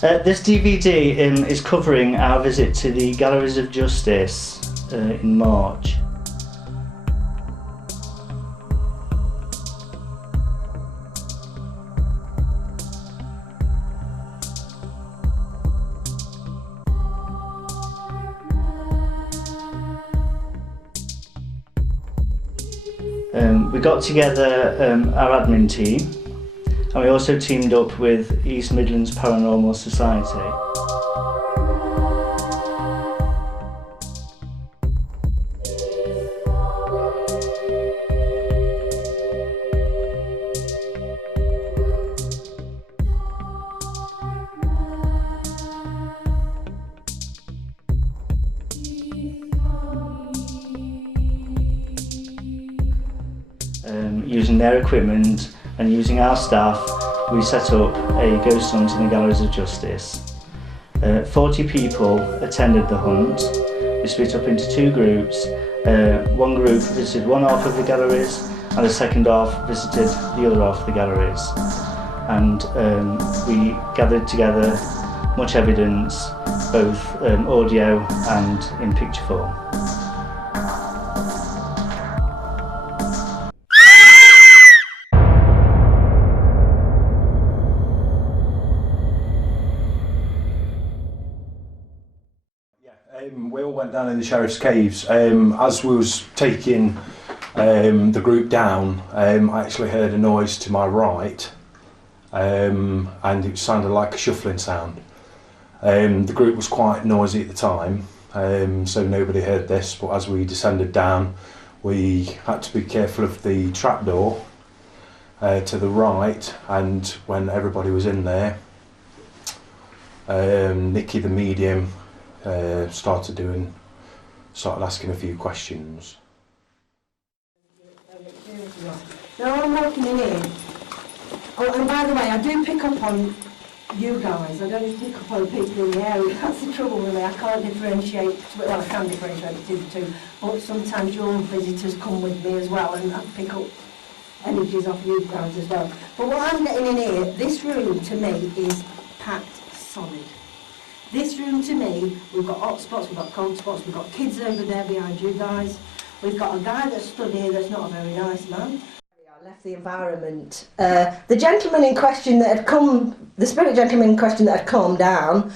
This DVD is covering our visit to the Galleries of Justice in March. We got together our admin team, and we also teamed up with East Midlands Paranormal Society. Using their equipment and using our staff, we set up a ghost hunt in the Galleries of Justice. 40 people attended the hunt. We split up into two groups. One group visited one half of the galleries and the second half visited the other half of the galleries. And we gathered together much evidence, both audio and in picture form. We all went down in the Sheriff's Caves. As we was taking the group down, I actually heard a noise to my right, and it sounded like a shuffling sound. The group was quite noisy at the time, so nobody heard this, but as we descended down, we had to be careful of the trapdoor to the right, and when everybody was in there, Nikki the medium started asking a few questions. Now I'm walking in here. Oh, and by the way, I do pick up on you guys. I don't pick up on people in the area. That's the trouble with me. I can't differentiate. Well, I can differentiate between the two. But sometimes your visitors come with me as well, and I pick up energies off you guys as well. But what I'm getting in here, this room to me is packed solid. This room to me, we've got hot spots, we've got cold spots, we've got kids over there behind you guys. We've got a guy that stood here that's not a very nice man. I left the environment. The gentleman in question that had come, the spirit gentleman in question that had calmed down,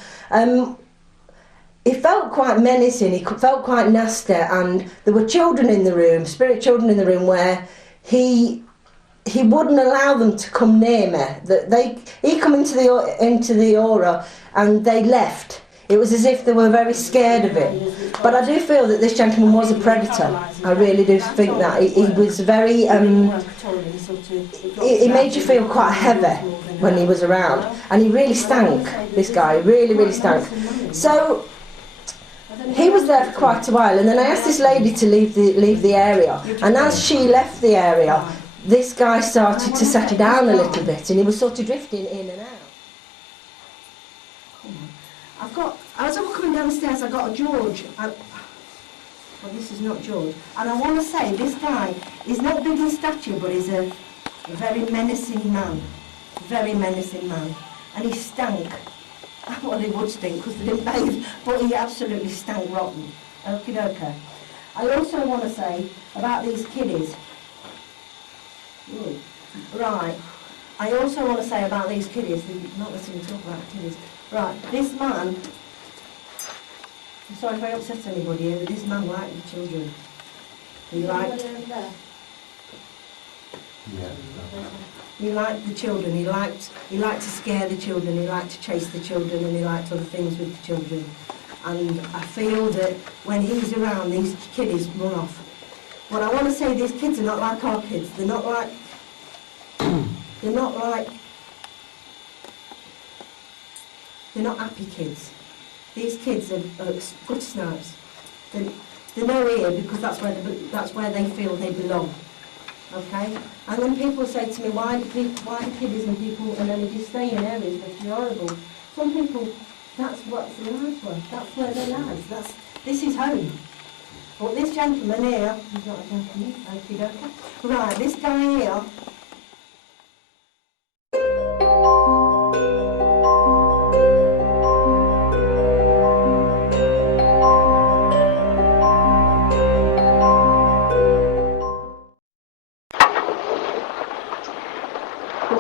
he felt quite menacing, he felt quite nasty, and there were children in the room, spirit children in the room, where he wouldn't allow them to come near me. He come into the aura and they left. It was as if they were very scared of him. But I do feel that this gentleman was a predator. I really do think that. He was very, he made you feel quite heavy when he was around. And he really stank, this guy, really, really stank. So, he was there for quite a while, and then I asked this lady to leave the area. And as she left the area, this guy started to settle down a little bit, and he was sort of drifting in and out. As I was coming downstairs, I got a George. Well, this is not George. And I want to say, this guy is not big in stature, but he's a very menacing man. Very menacing man. And he stank. Well, he would stink because they didn't bathe, but he absolutely stank rotten. Okie dokie. I also want to say about these kiddies. Right. I also want to say about these kiddies, not listening to talk about kiddies. Right, this man, I'm sorry if I upset anybody here, but this man liked the children. He liked the children, he liked to scare the children, he liked to chase the children, and he liked other things with the children. And I feel that when he's around, these kiddies run off. But I want to say these kids are not like our kids. They're not happy kids. These kids are good snipes. They're not here because that's where they feel they belong. Okay? And then people say to me, why do kiddies and people and energies stay in areas which are horrible? Some people, that's what's the nice one. That's where they lie. This is home. But this gentleman here, he's not a gentleman, okay. Right, this guy here.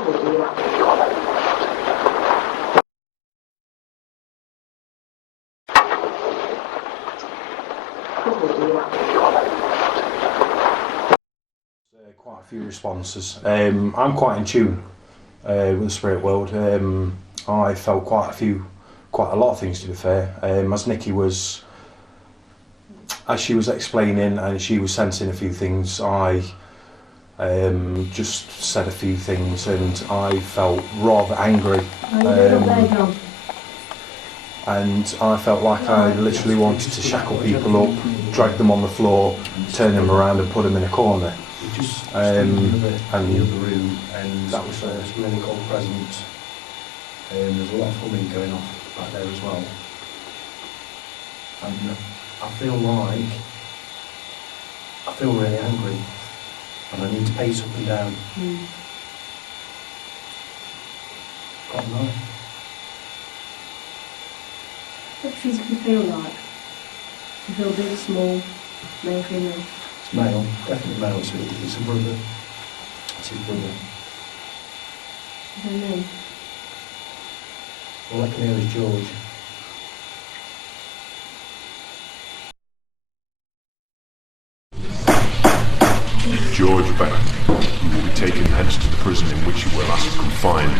Quite a few responses. I'm quite in tune with the spirit world. I felt quite a lot of things, to be fair. As Nikki was, as she was explaining and she was sensing a few things, I just said a few things and I felt rather angry. And I felt like I literally wanted to shackle people up, drag them on the floor, turn them around and put them in a corner. And the other room, and that was really cold present. There's a lot of humming going off back there as well. And I feel really angry, and I need to pace up and down. Can't know. What do you physically feel like? You feel big, small, male, female? It's male, definitely male. It's a brother. It's his brother. I don't know. All I can hear is George. George Beck, you will be taken hence to the prison in which you were last confined,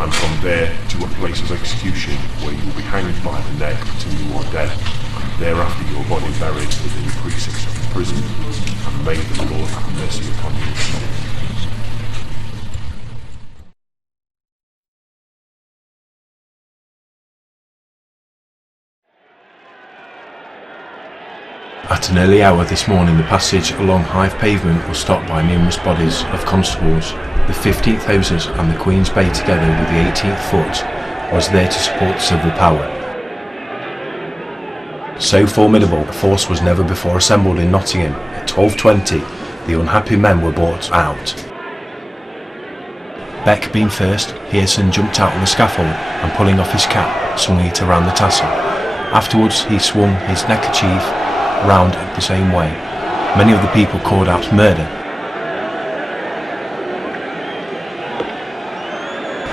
and from there to a place of execution, where you will be hanged by the neck till you are dead, and thereafter your body buried within the precincts of the prison, and may the Lord have mercy upon you. At an early hour this morning, the passage along Hive pavement was stopped by numerous bodies of constables. The 15th Houses and the Queen's Bay, together with the 18th Foot, was there to support civil power. So formidable a force was never before assembled in Nottingham. At 12:20, the unhappy men were brought out. Beck being first, Hearson jumped out on the scaffold and, pulling off his cap, swung it around the tassel. Afterwards he swung his neckerchief round the same way. Many of the people called out murder.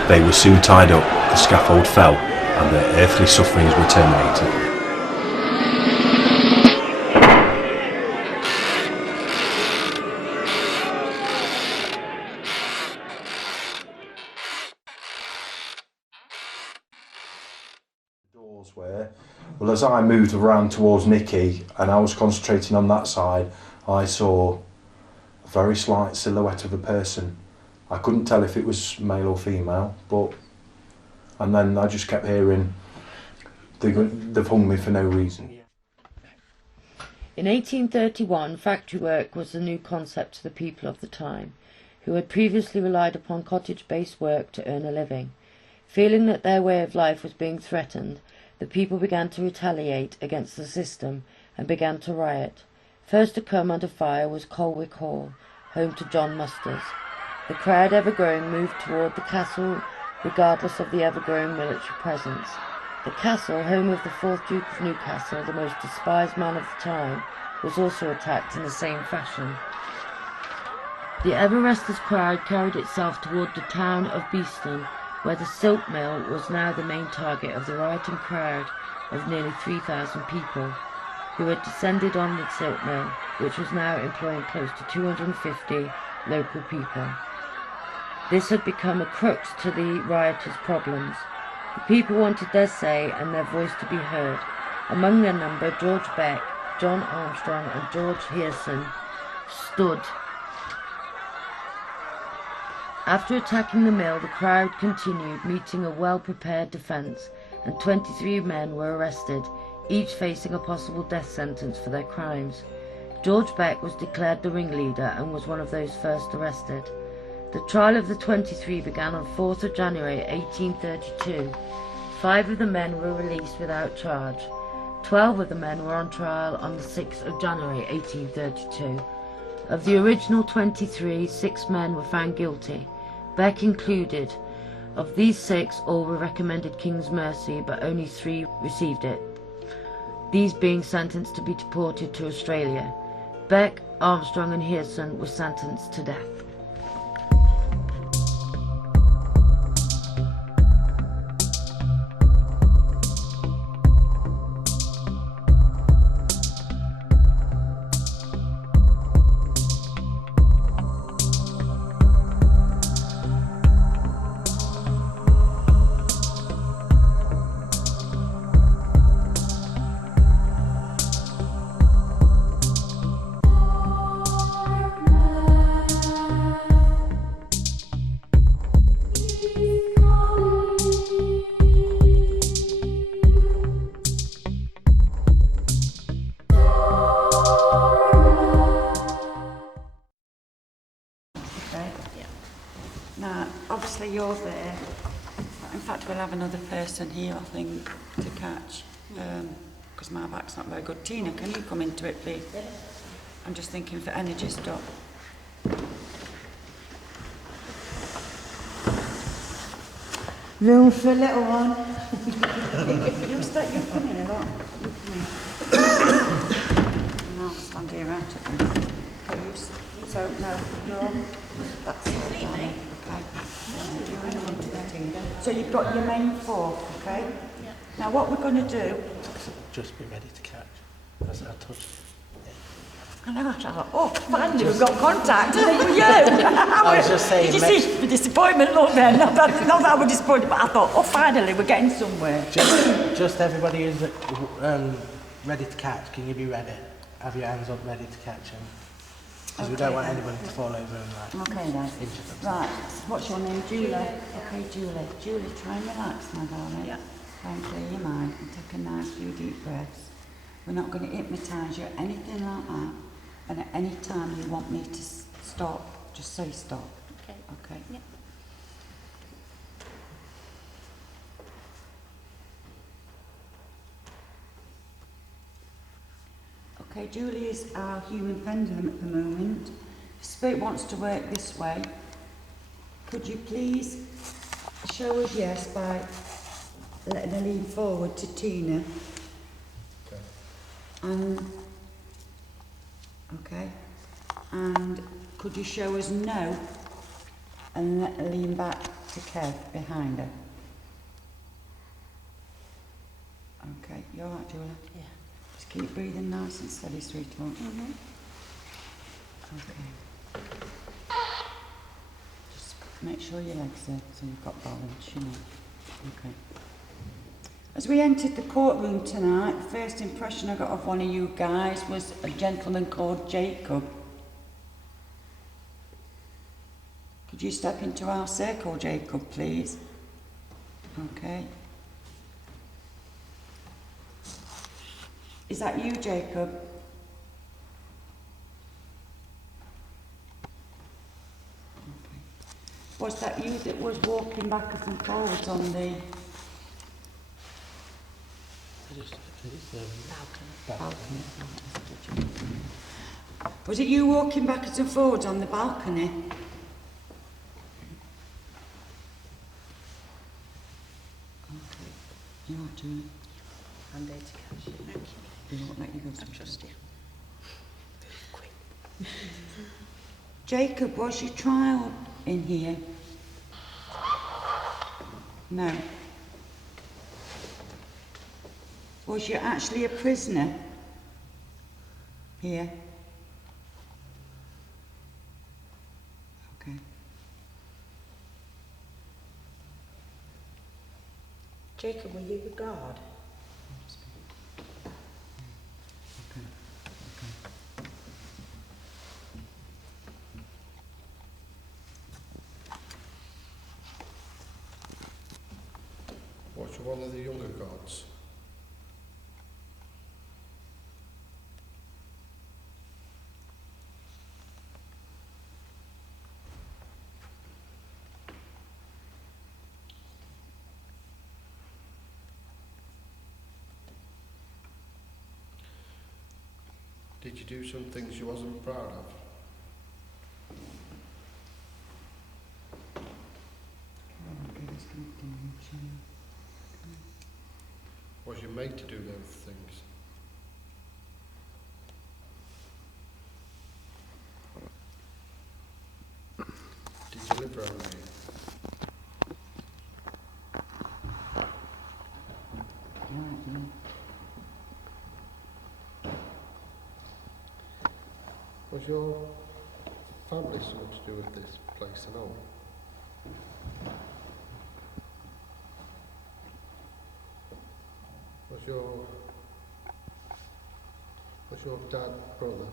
They were soon tied up, the scaffold fell, and their earthly sufferings were terminated. Doors were, well, as I moved around towards Nikki and I was concentrating on that side, I saw a very slight silhouette of a person. I couldn't tell if it was male or female, and then I just kept hearing, they've hung me for no reason. In 1831, factory work was a new concept to the people of the time, who had previously relied upon cottage-based work to earn a living. Feeling that their way of life was being threatened, the people began to retaliate against the system and began to riot. First to come under fire was Colwick Hall, home to John Musters. The crowd, ever growing, moved toward the castle regardless of the ever-growing military presence. The castle, home of the 4th Duke of Newcastle, the most despised man of the time, was also attacked in the same fashion. The ever-restless crowd carried itself toward the town of Beeston, where the silk mill was now the main target of the rioting crowd of nearly 3,000 people, who had descended on the silk mill, which was now employing close to 250 local people. This had become a crux to the rioters' problems. The people wanted their say and their voice to be heard. Among their number, George Beck, John Armstrong and George Hearson stood. After attacking the mill, the crowd continued, meeting a well-prepared defence, and 23 men were arrested, each facing a possible death sentence for their crimes. George Beck was declared the ringleader and was one of those first arrested. The trial of the 23 began on 4th of January 1832. 5 of the men were released without charge. 12 of the men were on trial on the 6th of January 1832. Of the original 23, 6 men were found guilty, Beck included. Of these 6, all were recommended King's mercy, but only 3 received it, these being sentenced to be deported to Australia. Beck, Armstrong and Hearson were sentenced to death. okay? Yeah. Now, obviously you're there. In fact, we'll have another person here, I think, to catch, because my back's not very good. Tina, can you come into it, please? Yeah. I'm just thinking for energy stuff. Room for a little one. You come in a lot. You come in. And I'll stand here out at them. Okay, so, no, that's it, darling. Okay. So you've got your main four, okay? Yeah. Now what we're going to do... Just be ready to catch. As I touch. I know, I thought, oh, finally we've got contact. It was you. I was just saying... Did you see the disappointment look then? Not that I was disappointed, but I thought, oh, finally we're getting somewhere. Just everybody who's ready to catch, can you be ready? Have your hands up ready to catch him. Because we don't want anybody to fall over and Okay then. injure themselves. Right, what's your name? Julie. Okay, Julie. Julie, try and relax, my darling. Yeah. Try and clear your mind and take a nice few deep breaths. We're not going to hypnotise you or anything like that. And at any time you want me to stop, just say stop. Okay. Okay? Yeah. Okay, Julie is our human pendulum at the moment. If Spirit wants to work this way, could you please show us yes by letting her lean forward to Tina? Okay. Okay. And could you show us no and let her lean back to Kev behind her? Okay, you all right, Julie? Yeah. Just keep breathing nice and steady, sweetheart. Mm-hmm. Okay. Just make sure your legs are so you've got balance, you know. Okay. As we entered the courtroom tonight, the first impression I got of one of you guys was a gentleman called Jacob. Could you step into our circle, Jacob, please? Okay. Is that you, Jacob? Okay. Was that you that was walking backwards and forwards on the balcony? Was it you walking backwards and forwards on the balcony? Okay. You are doing it. I'm there to catch you. Thank you. They won't let you go. I trust you. Quick. Jacob, was your trial in here? No. Was you actually a prisoner here? Okay. Jacob, were you the guard? Was you one of the younger gods? Did you do some things you wasn't proud of? Was you made to do those things? Did you live around here? Was your family something to do with this place and all? Was your dad, brother,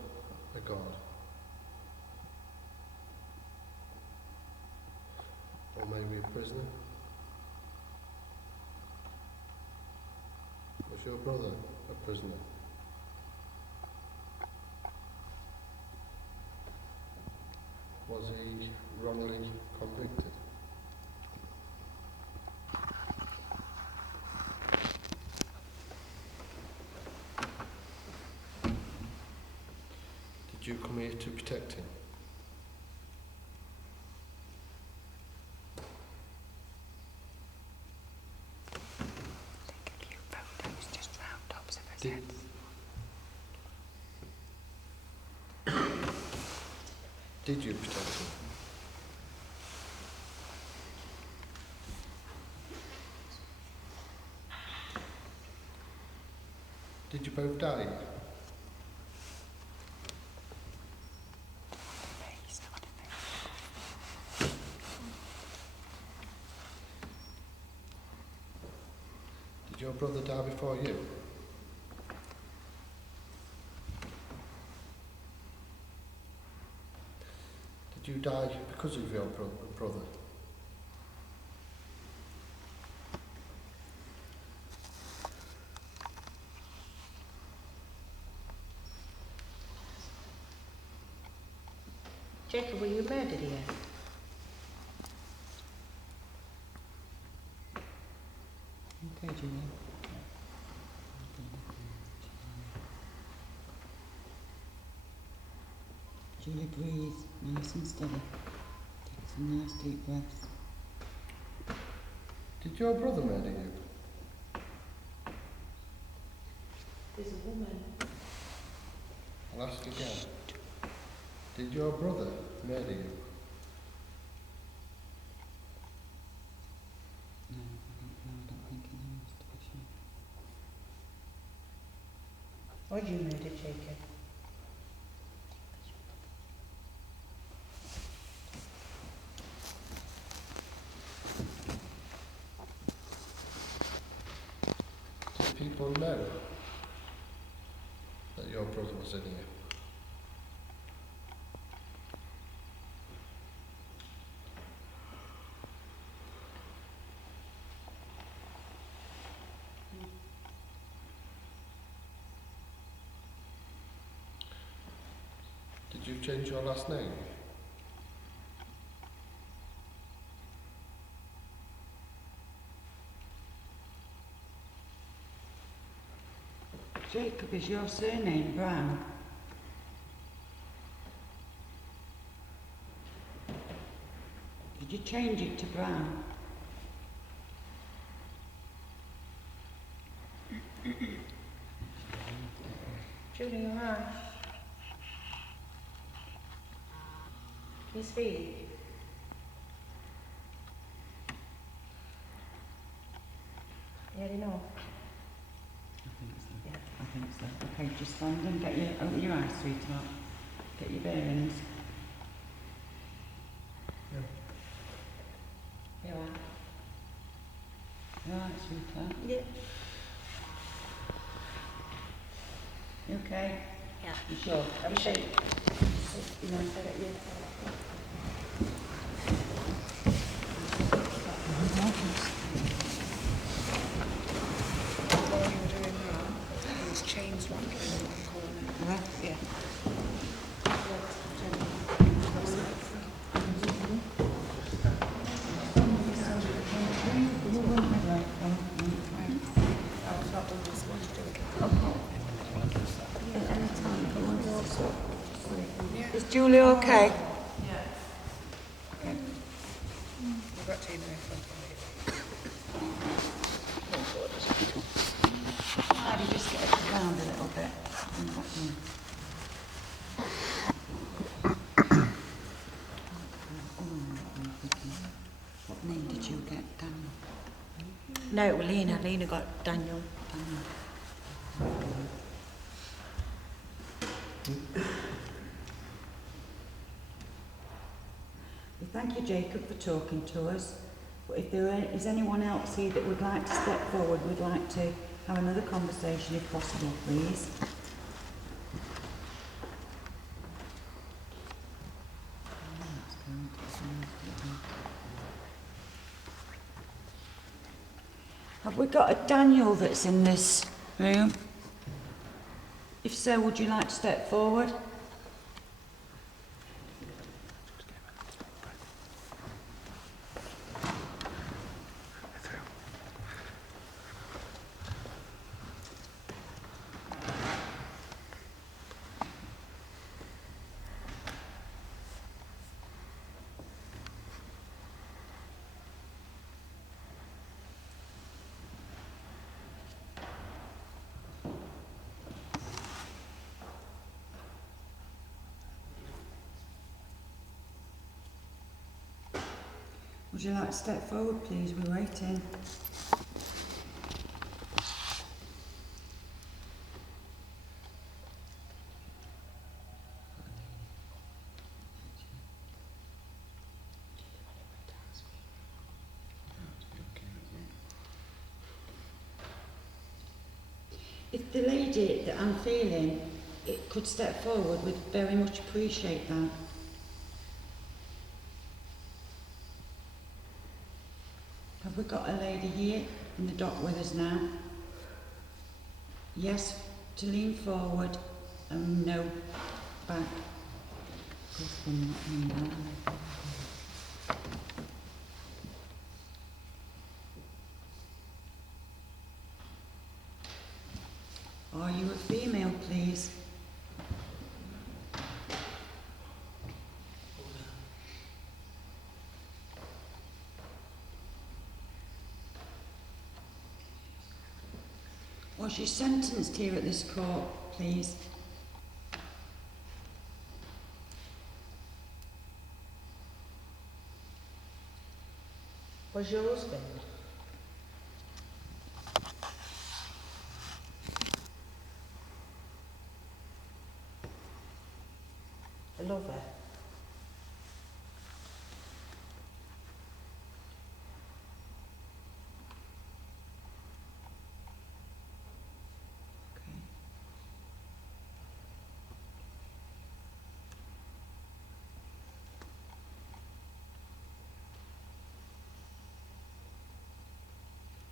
a god? Or maybe a prisoner? Was your brother a prisoner? Was he wrongly convicted? Did you come here to protect him? Did you protect him? Did you both die? Did your brother die before you? Did you die because of your brother? Jacob, were you murdered here? Okay, Julie. Julie, breathe nice and steady. Take some nice deep breaths. Did your brother murder you? There's a woman. I'll ask again. Did your brother murder you? No, I don't think he knows, to be sure. Why did you murder Jacob? Did people know that your brother was in here? Did you change your last name? Jacob, is your surname Brown? Did you change it to Brown? Julie, you're right. Can you speak? Yeah, you know. I think so. Okay, just stand and open your eyes, sweetheart. Get your bearings. You are. You alright, sweetheart? Yeah. You okay? Yeah. You sure? I'm sure. You know, I get you. While you were doing that, there was chains locking in the corner. Yeah. Is Julie okay? We've got to know if Maybe just get it round a little bit. What name did you get, Daniel? No, it was Lena. Lena got Daniel. We thank you, Jacob, for talking to us. But if there is anyone else here that would like to step forward, we'd like to have another conversation if possible, please. Have we got a Daniel that's in this room? If so, would you like to step forward? Would you like to step forward, please? We're waiting. If the lady that I'm feeling it could step forward, we'd very much appreciate that. Have we got a lady here in the dock with us now? Yes to lean forward and no back. Are you a female, please? Was she sentenced here at this court, please? Was your husband? A lover?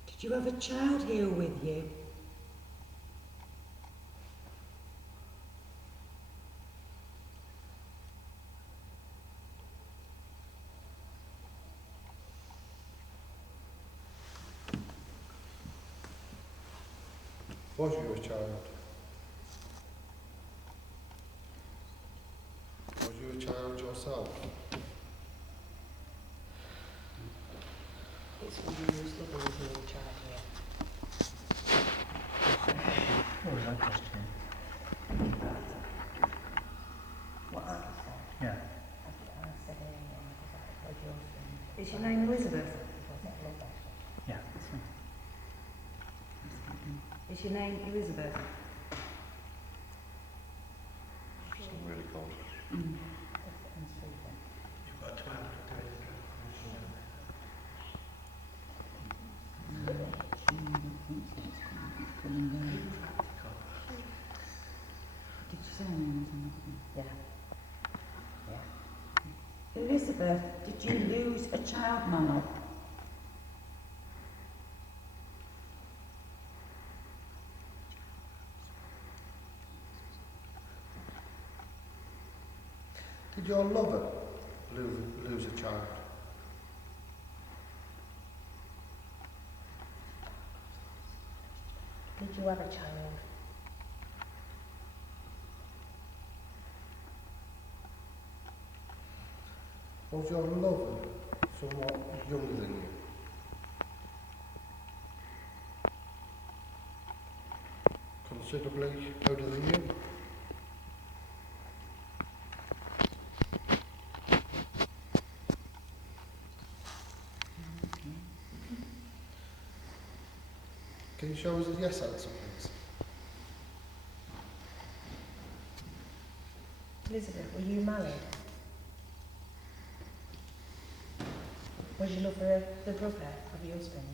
Did you have a child here with you? Was you a child? Was you a child yourself? It's when you was living with your child here. What was that question? What I said. Yeah. I said was your husband. Is your name Elizabeth? Yeah, that's fine. Is your name Elizabeth? It's not really cold. Mm. You've got 12 to do it. Did you say anything? Yeah. Yeah. Elizabeth, did you lose a child, Manor? Did your lover lose a child? Did you have a child? Was your lover somewhat younger than you? Considerably older than you? Can you show us a yes answer, please? Elizabeth, were you married? Was your lover the brother of your husband?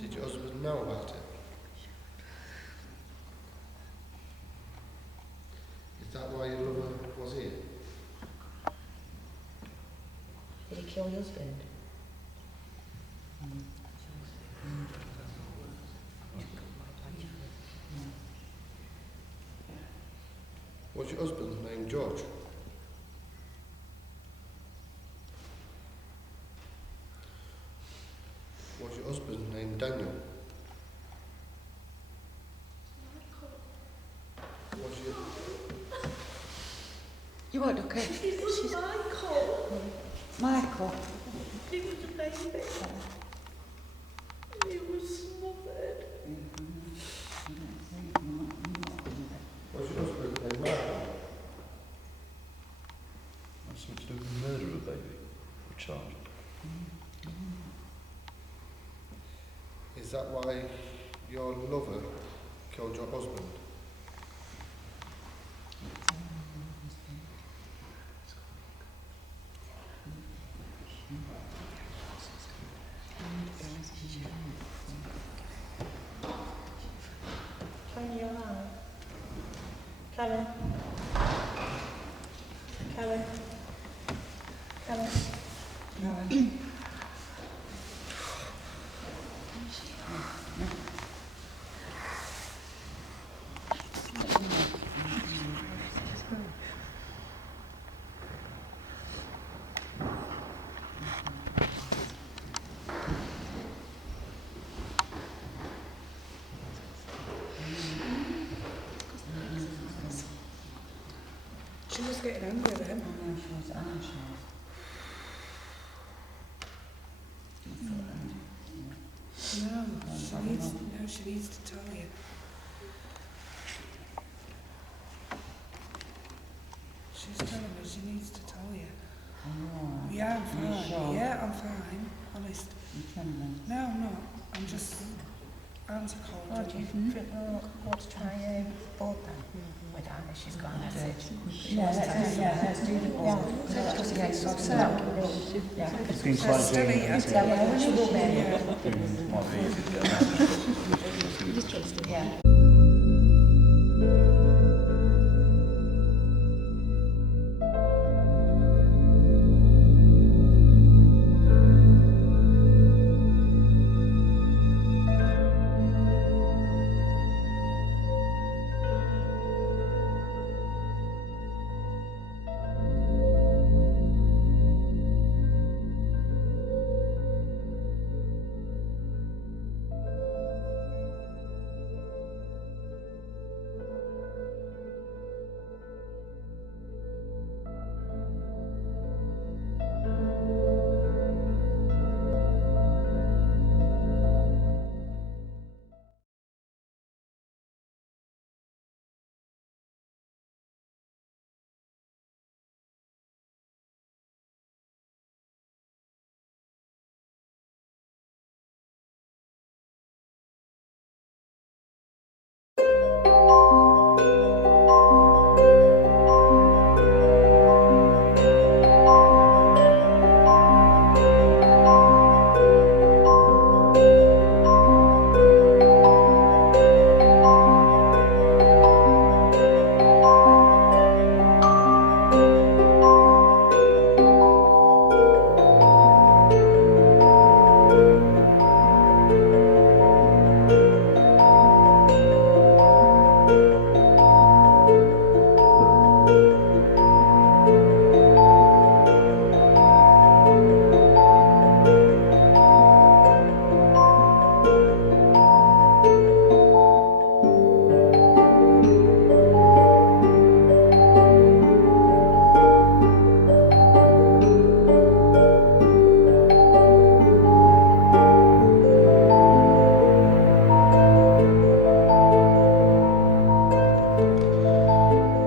Did your husband know about it? Is that why your lover was here? Did he kill your husband? Was your husband's name George? Was your husband's name Daniel? Was your... You what, okay? It was Michael. Michael. He was a baby. He was smothered. Is that why your lover killed your husband? Karen, you alright? Karen? Karen? Karen? No. She was getting angry with him. No, she needs to tell you. She's telling me she needs to tell you. Yeah, I'm fine. Sure? Yeah, I'm fine. Honest. No, I'm not. I'm just... Arms are cold. What do you want to try board then? With her if she's got a message? Let's do the board. Just in case of It's been quite draining. She will be. Yeah.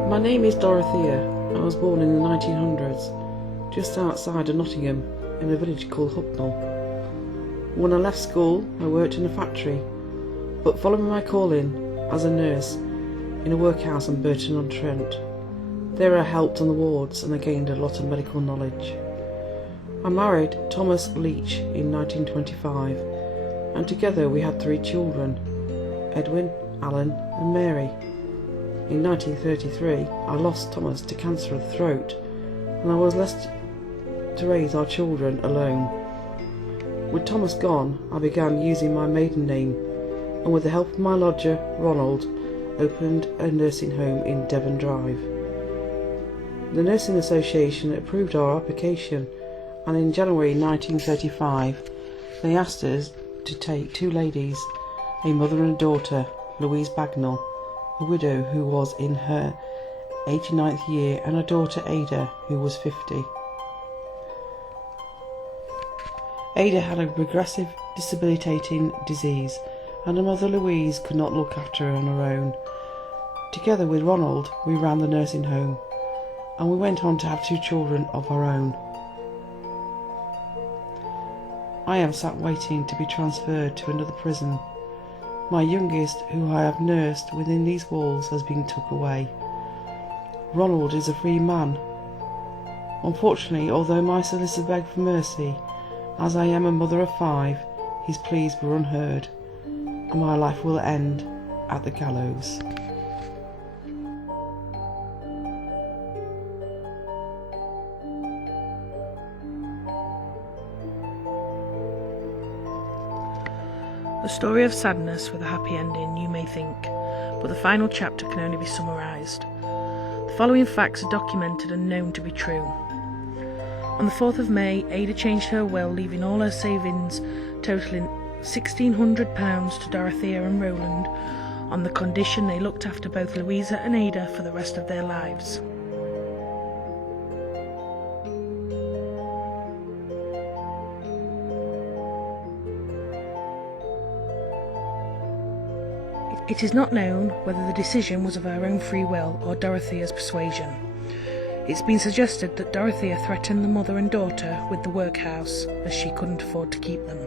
My name is Dorothea. I was born in the 1900s, just outside of Nottingham, in a village called Hucknall. When I left school, I worked in a factory, but following my calling as a nurse in a workhouse in Burton-on-Trent, there I helped on the wards and I gained a lot of medical knowledge. I married Thomas Leach in 1925, and together we had 3 children, Edwin, Alan and Mary. In 1933, I lost Thomas to cancer of the throat, and I was left to raise our children alone. With Thomas gone, I began using my maiden name, and with the help of my lodger, Ronald, opened a nursing home in Devon Drive. The Nursing Association approved our application, and in January 1935, they asked us to take 2 ladies, a mother and a daughter, Louise Bagnall, a widow who was in her 89th year, and a daughter, Ada, who was 50. Ada had a progressive, debilitating disease, and her mother Louise could not look after her on her own. Together with Ronald, we ran the nursing home, and we went on to have 2 children of our own. I am sat waiting to be transferred to another prison. My youngest, who I have nursed within these walls, has been took away. Ronald is a free man. Unfortunately, although my solicitor begged for mercy, as I am a mother of 5, his pleas were unheard, and my life will end at the gallows. A story of sadness with a happy ending, you may think, but the final chapter can only be summarised. The following facts are documented and known to be true. On the 4th of May, Ada changed her will, leaving all her savings totalling £1,600 to Dorothea and Roland, on the condition they looked after both Louisa and Ada for the rest of their lives. It is not known whether the decision was of her own free will or Dorothea's persuasion. It's been suggested that Dorothea threatened the mother and daughter with the workhouse, as she couldn't afford to keep them.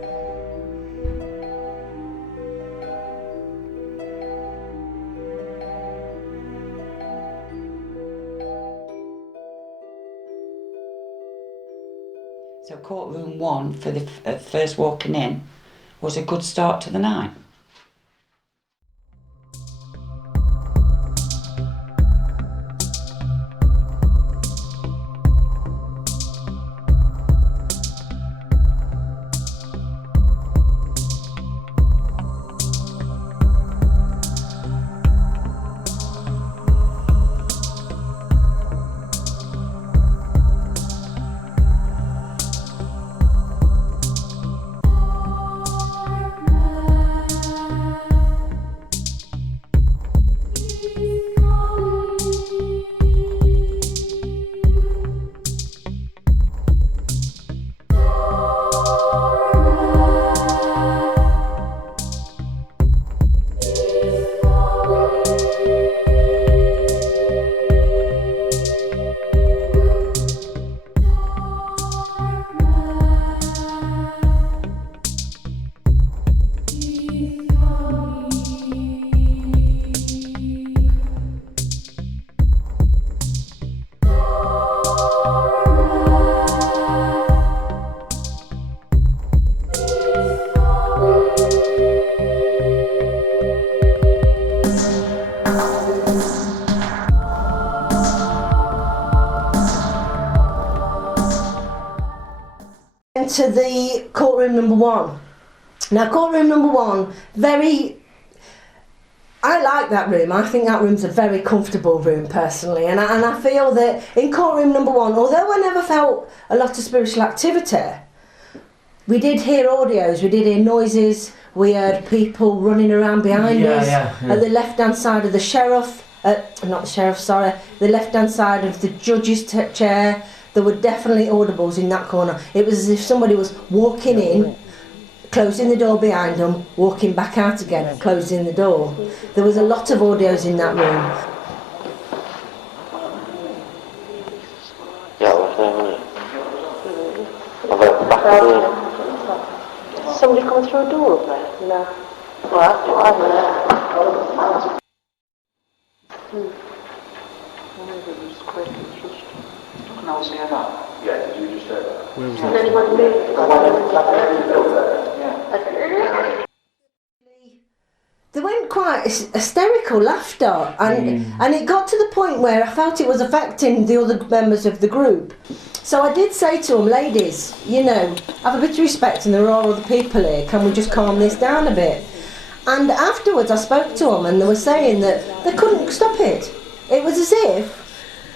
So courtroom 1 for the first walking in was a good start to the night. To the courtroom number 1. Now, courtroom number 1, I like that room. I think that room's a very comfortable room personally, and I feel that in courtroom number 1, although I never felt a lot of spiritual activity, we did hear audios, we did hear noises, we heard people running around behind us at the left-hand side of the sheriff, the left-hand side of the judge's chair. There were definitely audibles in that corner. It was as if somebody was walking in, closing the door behind them, walking back out again, closing the door. There was a lot of audios in that room. Somebody come through a door up there? No. What? Can I say that? Yeah, did you just say that? Where was Did that? anyone move? There went quite hysterical laughter, and it got to the point where I felt it was affecting the other members of the group. So I did say to them, ladies, you know, have a bit of respect, and there are other people here, can we just calm this down a bit? And afterwards I spoke to them, and they were saying that they couldn't stop it. It was as if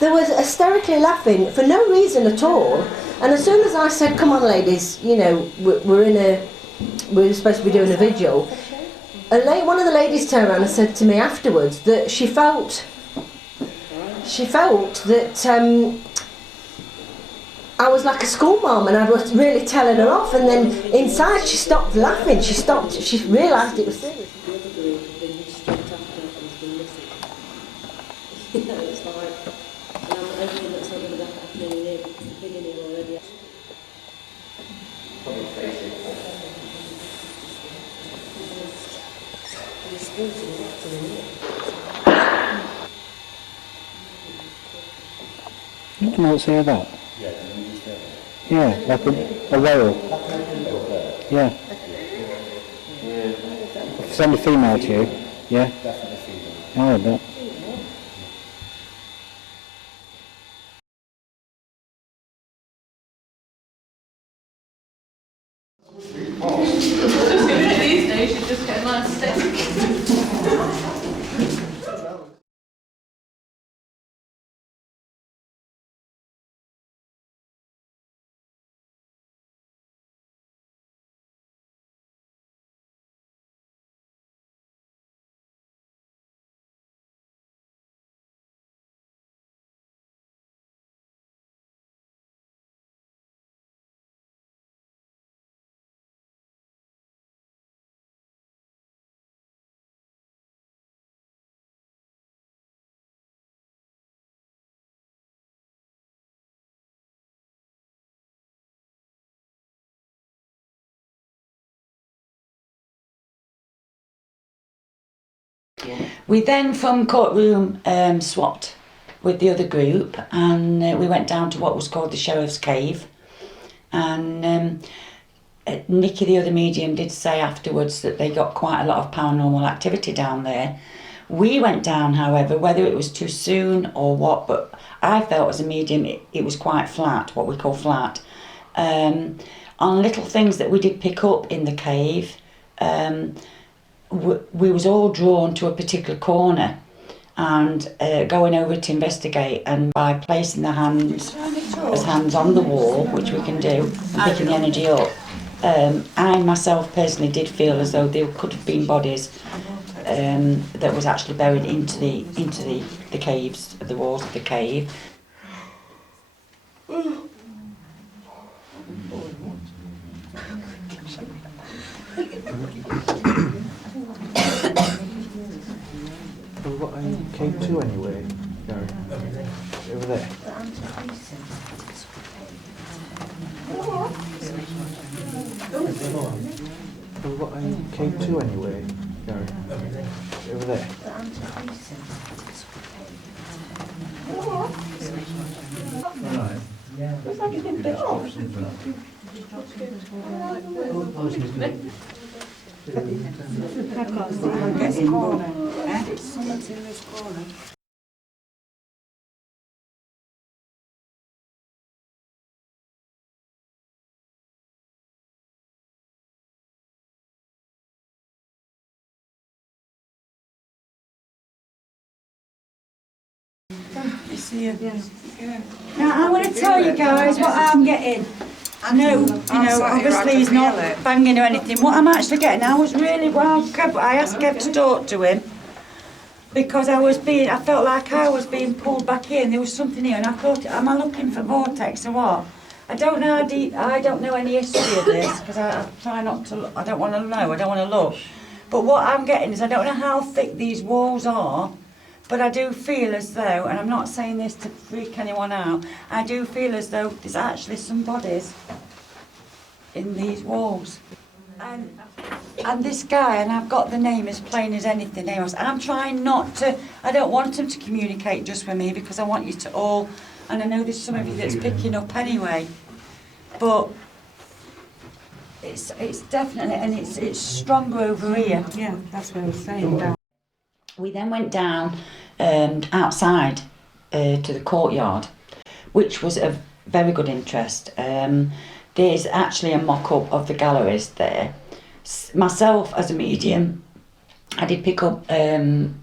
they were hysterically laughing for no reason at all. And as soon as I said, come on ladies, you know, we're supposed to be doing a vigil, one of the ladies turned around and said to me afterwards that she felt that I was like a schoolmum and I was really telling her off, and then inside she stopped laughing, she realised it was serious. You can always hear that. Yeah, can you just hear that? Yeah, like a whale. Yeah. Send a female to you. Yeah. Definitely female. Oh, I bet. These days you just get a nice stick. We then from courtroom swapped with the other group, and we went down to what was called the Sheriff's Cave, and Nikki, the other medium, did say afterwards that they got quite a lot of paranormal activity down there. We went down, however, whether it was too soon or what, but I felt as a medium it was quite flat, what we call flat. On little things that we did pick up in the cave, we was all drawn to a particular corner and going over to investigate, and by placing the hands as hands on the wall, which we can do, and picking the energy up, I myself personally did feel as though there could have been bodies that was actually buried into the caves, the walls of the cave. Have we got any K2 anyway, Gary? Over there. Have we got any K2 anyway, Gary? Over there. Right. Yeah. Someone's in this corner. Now I want to tell you guys what I'm getting. I know, obviously he's not banging or anything. What I'm actually getting, I was really I asked Kev to talk to him because I felt like I was being pulled back in. There was something here, and I thought, am I looking for vortex or what? I don't know I don't know any history of this because I try not to. I don't want to know. I don't want to look. But what I'm getting is I don't know how thick these walls are. But I do feel as though, and I'm not saying this to freak anyone out, I do feel as though there's actually some bodies in these walls. And this guy, and I've got the name as plain as anything else, and I'm trying not to, I don't want him to communicate just with me because I want you to all, and I know there's some of you that's picking up anyway, but it's definitely, and it's stronger over here. Yeah, that's what I was saying. We then went down outside to the courtyard, which was of very good interest. There's actually a mock-up of the galleries there. Myself, as a medium, I did pick up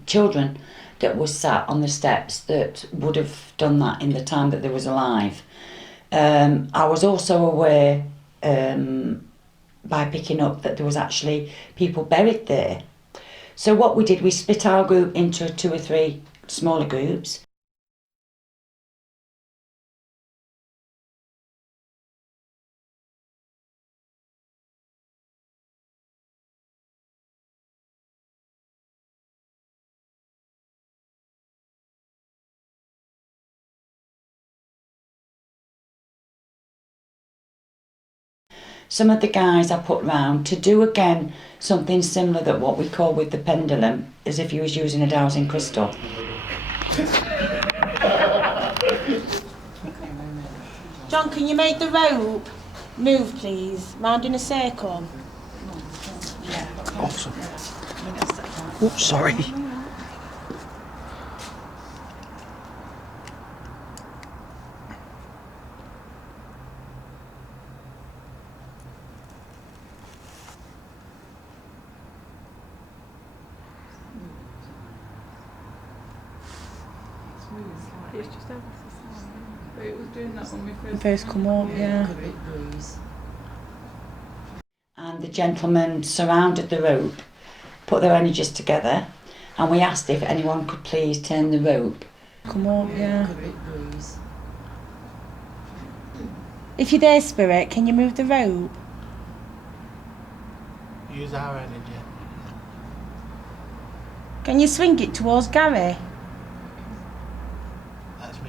children that was sat on the steps that would have done that in the time that they was alive. I was also aware by picking up that there was actually people buried there. So what we did, we split our group into 2 or 3 smaller groups. some of the guys I put round to do again something similar that what we call with the pendulum, as if you was using a dowsing crystal. John, can you make the rope move, please? Round in a circle. Awesome. Oops, sorry. It's just ever so slightly, but it was doing that when we First come up, yeah. And the gentlemen surrounded the rope, put their energies together, and we asked if anyone could please turn the rope. Come up, yeah. If you're there, Spirit, can you move the rope? Use our energy. Can you swing it towards Gary?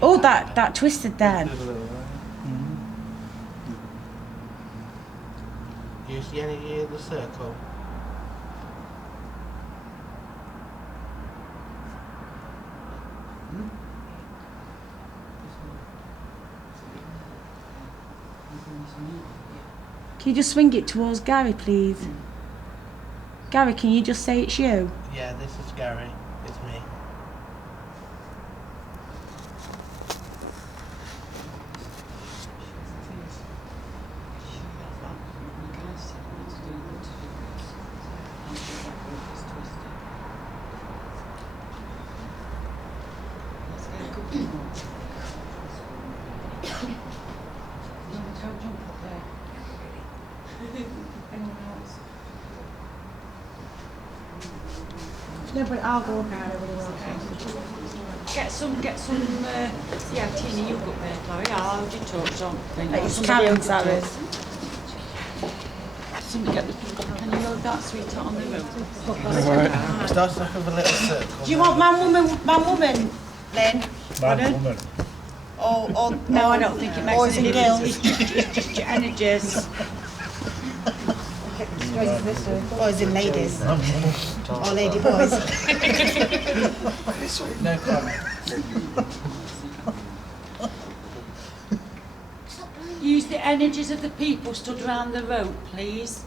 Oh, that twisted then. Use the energy in the circle. Can you just swing it towards Gary, please? Gary, can you just say it's you? Yeah, this is Gary. It's me. No, but I'll go now. Get some, yeah, Tina, you go up there, Chloe. I'll hold your torch on. It's Karen's, Sarah's. Somebody get the, can you hold that sweetheart on the rope? Right. Start off with a little circle. Do you want man, woman, Lynn? Man, woman. Or No, I don't think it makes boys any and difference. girls. It's just your energies. Boys and ladies. Or lady boys. No comment. Use the energies of the people stood around the rope, please,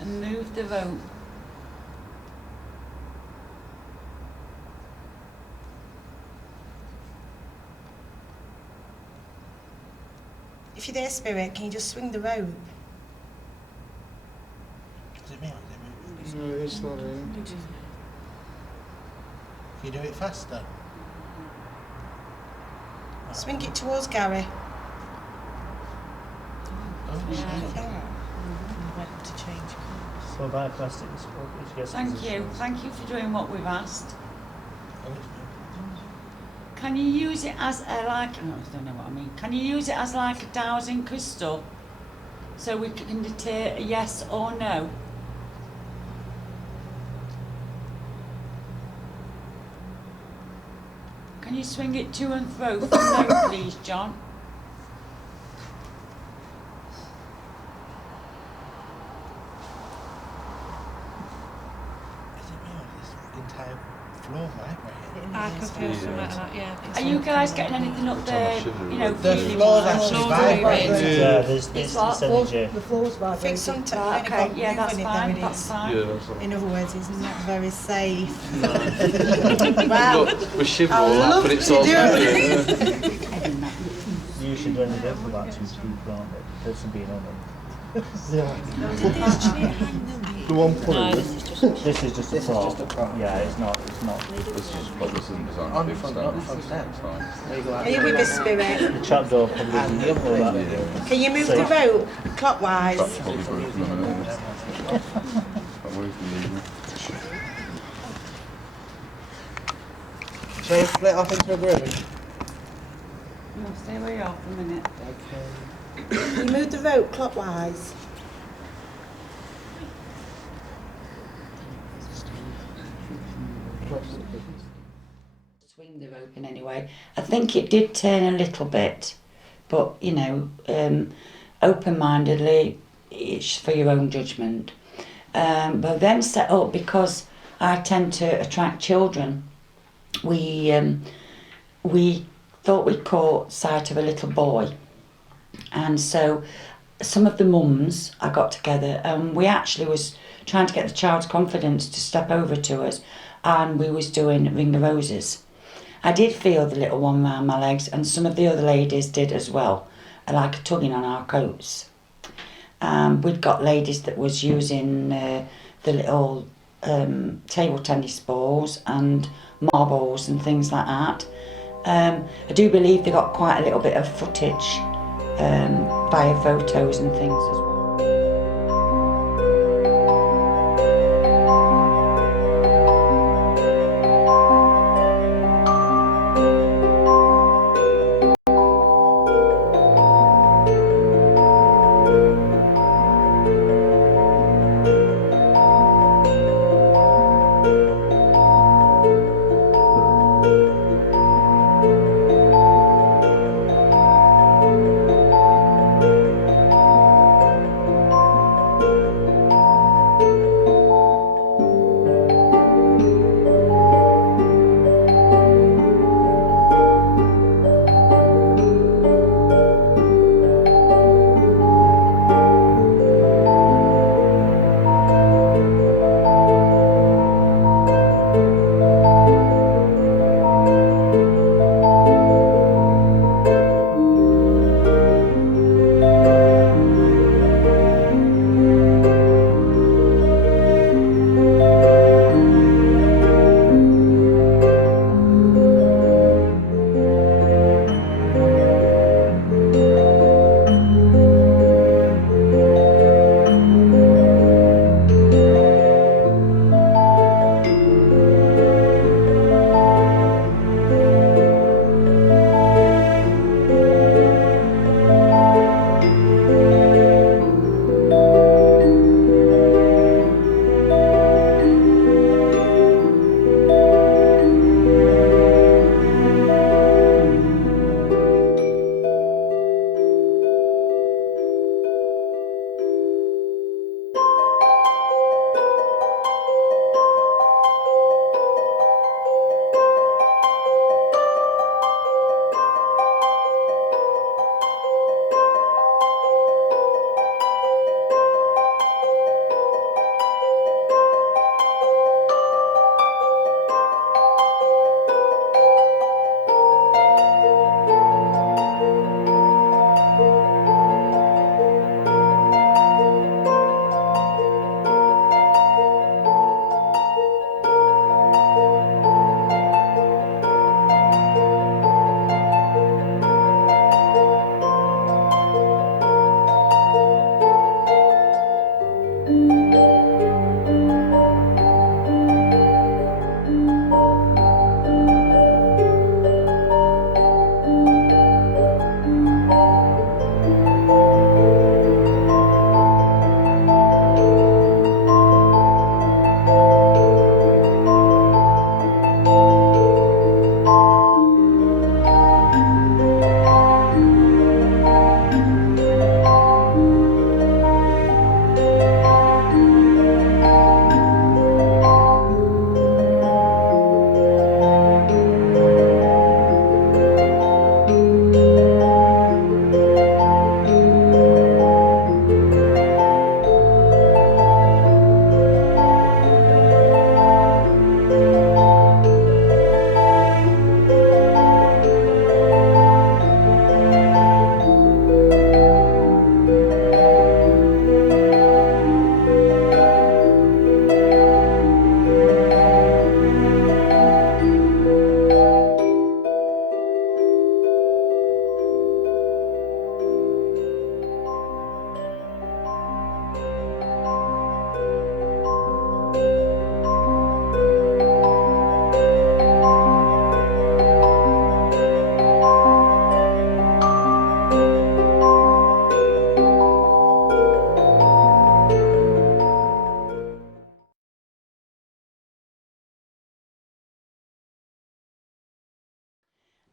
and move the rope. If you're there, Spirit, can you just swing the rope? Is it me or is it me? No, it's not him. Can you do it faster? Swing it towards Gary. So by plastic, yes. Thank you for doing what we've asked. Can you use it as a like? Oh, I don't know what I mean. Can you use it as like a dowsing crystal, so we can deter a yes or no? Can you swing it to and fro for no, please, John? Entire floor vibrating. I can feel something like that, yeah. Are you guys getting anything up there? You know, The feeling floor's wise? actually vibrating. Yeah, there's It's what? energy. The floor's vibrating. Fix some Right, okay, yeah, that's fine, that's fine. In other words, it's not very safe. Well, we're shivering all that, but it's all You should learn a bit about two people, aren't it? The person being on them. The one pulling This is just a prop. Yeah, it's not. This is what this isn't designed On to the be front, fixed not the down. front steps. It's There you go. Are you with us, Spirit? The trapdoor probably doesn't pull that. Can you move the rope clockwise? That's probably broken on it. That works easily. Shall we split off into a group? No, stay where you are for a minute. Okay. Can you move the rope clockwise? Swing the rope in any way. I think it did turn a little bit, but you know, open-mindedly, it's for your own judgment. But them set up because I tend to attract children. We thought we caught sight of a little boy, and so some of the mums I got together, and we actually was trying to get the child's confidence to step over to us, and we was doing Ring of Roses. I did feel the little one round my legs, and some of the other ladies did as well, like a tugging on our coats. We'd got ladies that was using the little table tennis balls and marbles and things like that. I do believe they got quite a little bit of footage via photos and things as well.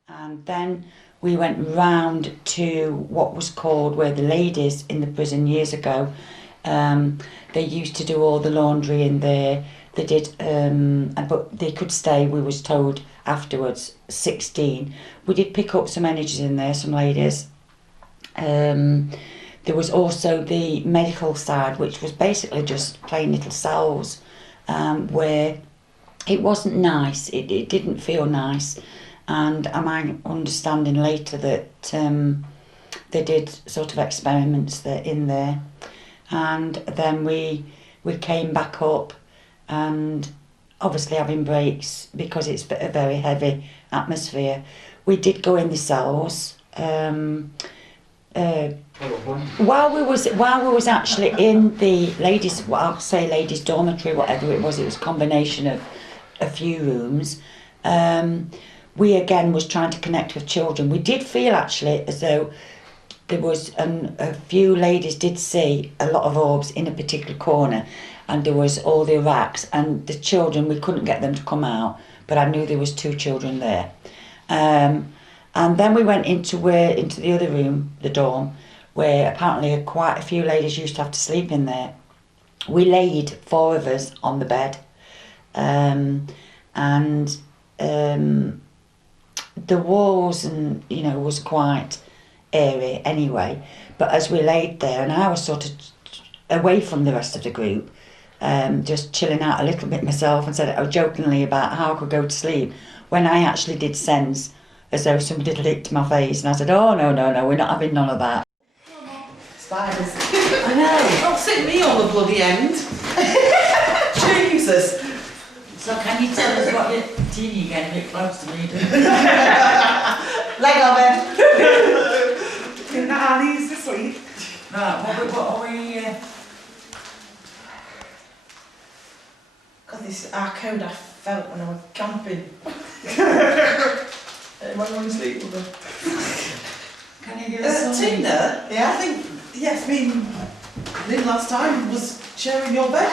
And then we went round to what was called where the ladies in the prison years ago, they used to do all the laundry in there. They did, but they could stay, we was told afterwards, 16. We did pick up some energies in there, some ladies. There was also the medical side, which was basically just plain little cells, where it wasn't nice, it didn't feel nice. And am I understanding later that they did sort of experiments there in there. And then we came back up, and obviously having breaks because it's a very heavy atmosphere. We did go in the cells. While we was actually in the ladies, well, I'll say ladies' dormitory, whatever it was a combination of a few rooms. We again was trying to connect with children. We did feel actually as though there was a few ladies did see a lot of orbs in a particular corner, and there was all the racks, and the children, we couldn't get them to come out, but I knew there was 2 children there. And then we went into the other room, the dorm, where apparently quite a few ladies used to have to sleep in there. We laid 4 of us on the bed, and the walls and was quite airy anyway. But as we laid there, and I was sort of away from the rest of the group, just chilling out a little bit myself, and said jokingly about how I could go to sleep, when I actually did sense as though somebody had licked my face, and I said, oh no, we're not having none of that. Spiders. I know. Don't sit me on the bloody end. Jesus. So can you tell us what you're teeny getting a bit close to me? Leg of it. In the alleys this week. Right, what are we... God, this is our code I felt when I was camping. Anyone want to sleep with them? Can you give us some? Tina? Yeah, I think, yes, me and Lynn last time was sharing your bed.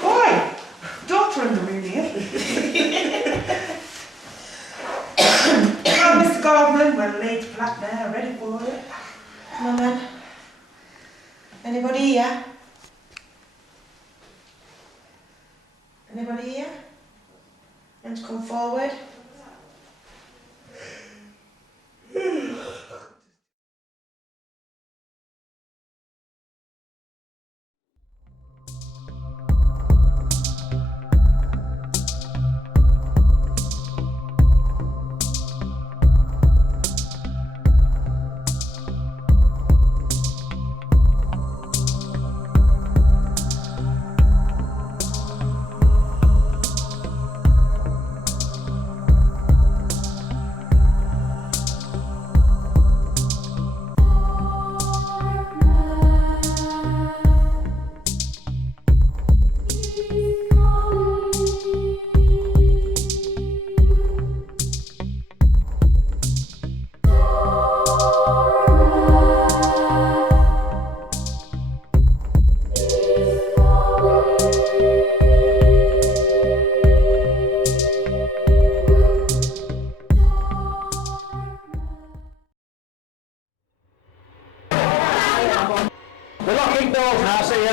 Boy, daughter in the room here. Well, Mr. Gardner, we're laid flat there, ready for it. Come on then. Anybody here? Anybody here? Want to come forward? We're locking doors now, see you.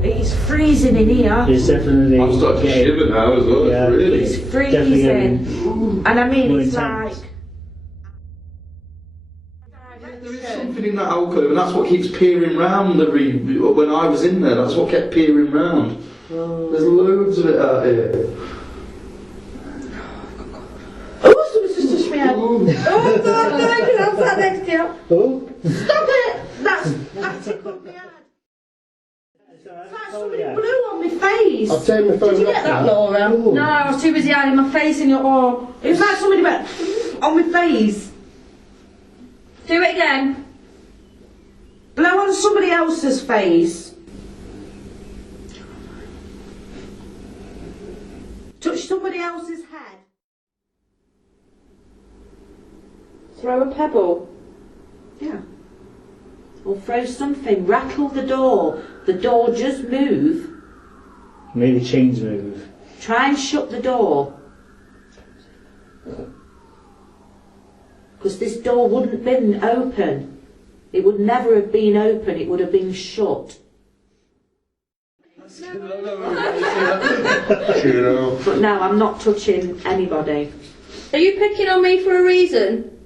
It's freezing in here. It's definitely... I'm starting to shiver now as well, yeah, really. It's freezing. And I mean, it's like... There is something in that alcove, and that's what keeps peering round when I was in there, that's what kept peering round. There's loads of it out here. Oh, someone's just touched me head. Oh, God, no, I'm sat next to you. Oh. Stop it! That tickled me head. It's like somebody blew on my face. face. I've turned my phone Did you off get that, now. Laura? No. No, I was too busy hiding my face in your arm. It was like somebody went on my face. Do it again. Blow on somebody else's face. Touch somebody else's head. Throw a pebble. Yeah. Or throw something. Rattle the door. The door just move. Maybe chains move. Try and shut the door. Because this door wouldn't have been open. It would never have been open. It would have been shut. But no, I'm not touching anybody. Are you picking on me for a reason?